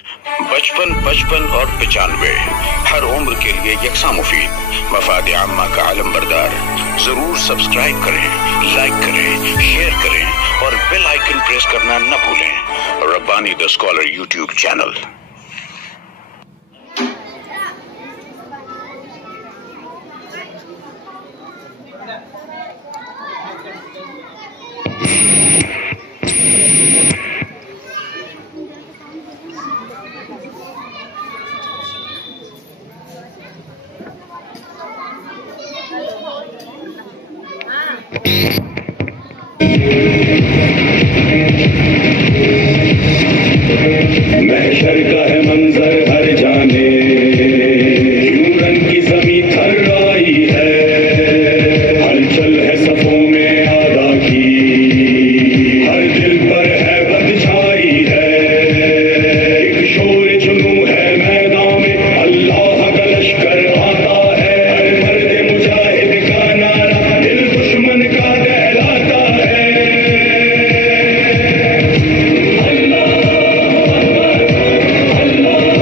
बचपन, 55 और 95 हर उम्र के लिए यकसा मुफीद। मफाद आम्मा का आलम बरदार। जरूर सब्सक्राइब करें, लाइक करें, शेयर करें और बेल आइकन प्रेस करना न भूलें। Rabbani the scholar YouTube channel. महशर का है मंजर हर जाने, यूं रंग की ज़मीं थर्राई है, हलचल है सफों में आदा की, हर दिल पर है बद छाई है, एक शोर जुनू है मैदान में, अल्लाह का लश्कर आता है, हर मर्द मुजाहिद का नारा दिल दुश्मन का दहलाता है। अल्लाह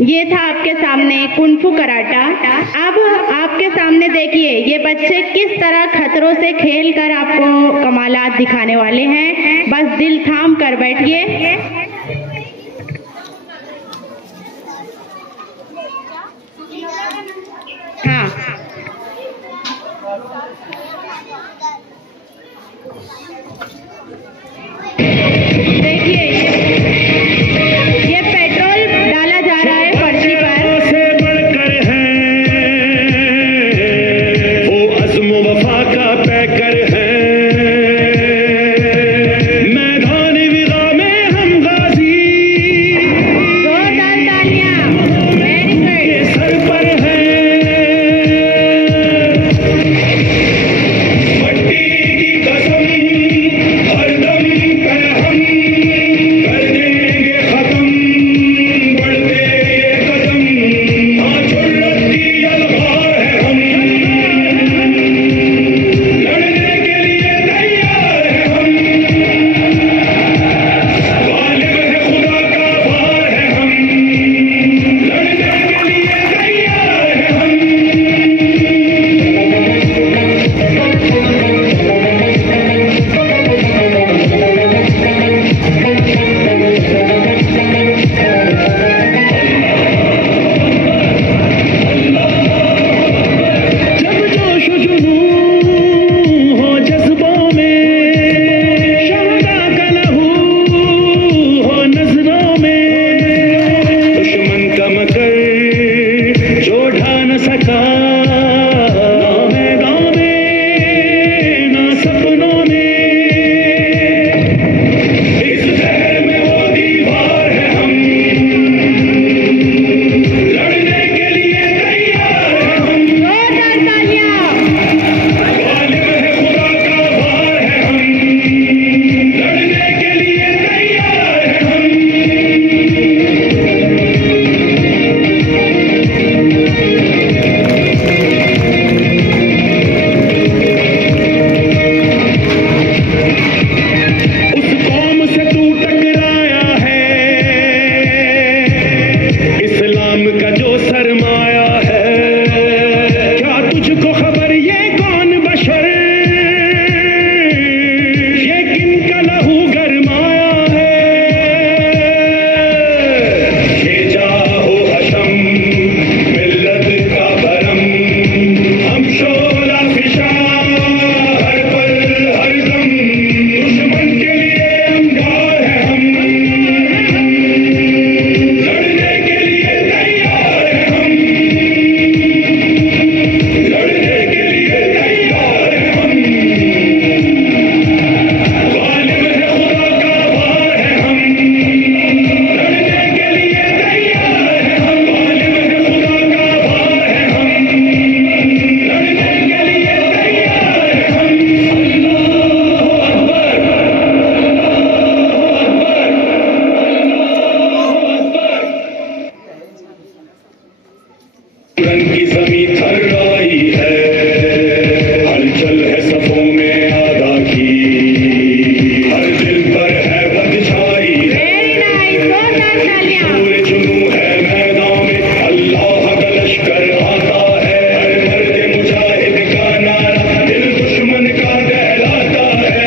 ये था आपके सामने कुंफू कराटा। अब आपके सामने देखिए ये बच्चे किस तरह खतरों से खेलकर आपको कमालात दिखाने वाले हैं। बस दिल थाम कर बैठिए। हाँ, देखिए ये पेट्रोल डाला जा रहा है पर्ची पर। से बढ़कर है वो अज़्म वफा का पैकर है। मैदान विगा में हम गाजी जोरदार तालियां। Very good. के सर पर है। मट्टी की कसम हरदम पे हम कर देंगे खत्म बढ़ते ये कदम। हाँ जुर्रत की अलगार है हम लड़ने के लिए तैयार है हम। गालिब है खुदा का वार है हम लड़ने के लिए तैयार है हम। जब जोश जुनून हो जज्बों में शहदा का लहू हो नजरों में। दुश्मन का मकर जो ढा न सका ना मैदान में ना सपनों में। इस शहर में वो दीवार है हम लड़ने के लिए तैयार है हम। जोरदार तालियां। गालिब है खुदा का वार है हम लड़ने के लिए तैयार है हम। उस कौम से तू टकराया है इस्लाम का जो सरमाया है। क्या तुझको खबर ये कौन बशर ये किनका लहू गरमाया है। ये जाहो हशम मिल्लत का भरम हम शोला फिशा हर पल हर दम। दुश्मन के लिए अंगार है हम लड़ने के लिए तैयार है हम लड़ने के लिए तैयार है हम। गालिब है खुदा का वार है हम लड़ने के लिए तैयार है हम। गालिब है खुदा का वार है हम लड़ने के लिए तैयार है हम। रंग की ज़मीं थर्राई है हलचल है सफों में आदा की। हर दिल पर है बद छाई है। Very nice. जोरदार तालियां। पूरे जुनू है मैदान में अल्लाह का लश्कर आता है। हर मर्द मुजाहिद का नारा दिल दुश्मन का दहलाता है।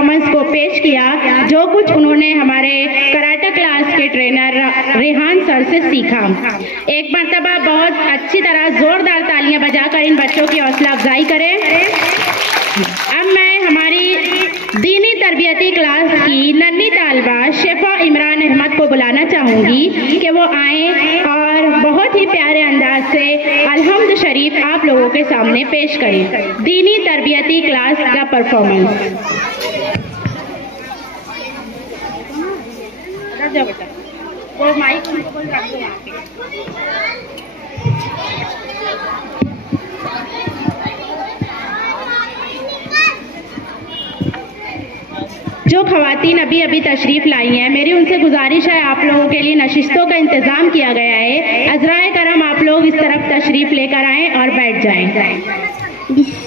परफॉर्मेंस को पेश किया, जो कुछ उन्होंने हमारे कराटे क्लास के ट्रेनर रेहान सर से सीखा। एक मर्तबा बहुत अच्छी तरह जोरदार तालियां बजाकर इन बच्चों की हौसला अफजाई करें। अब मैं हमारी दीनी तरबियती क्लास की नन्ही तालबा शेफा इमरान अहमद को बुलाना चाहूंगी कि वो आए और बहुत ही प्यारे अंदाज से अलहम्द शरीफ आप लोगों के सामने पेश करें दीनी तरबियती क्लास का परफॉर्मेंस। वो माइक जो खवातीन अभी अभी तशरीफ लाई हैं, मेरी उनसे गुजारिश है आप लोगों के लिए नशिस्तों का इंतजाम किया गया है। अजराए करम आप लोग इस तरफ तशरीफ लेकर आएं और बैठ जाएं।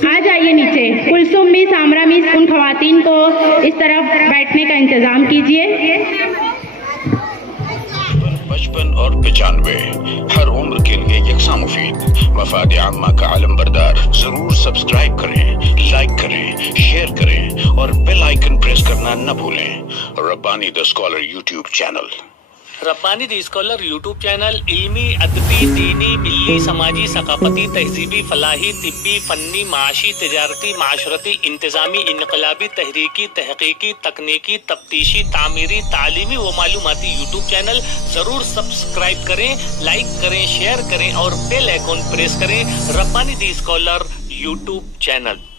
आ जाइए नीचे। कुलसुम मिस, आमरा मिस, उन खवातीन को इस तरफ बैठने का इंतजाम कीजिए। 55 और 95 हर उम्र के लिए यकसा मुफीद। मफाद आम्मा का आलम बरदार। जरूर सब्सक्राइब करें, लाइक करें, शेयर करें और बेल आइकन प्रेस करना न भूलें। Rabbani the scholar YouTube channel. Rabbani the scholar YouTube channel इल्मी, अदबी, दीनी, मिल्ली, समाजी, सकाफती, तहजीबी, फलाही, तिब्बी, फन्नी, माशी, तिजारती, माशरती, इंतजामी, इनकलाबी, तहरीकी, तहकीकी, तकनीकी, तफ्तीशी, तामीरी, तालीमी व मालूमाती यूट्यूब चैनल। जरूर सब्सक्राइब करें, लाइक करें, शेयर करें और बेल आइकन प्रेस करें। Rabbani the scholar YouTube channel.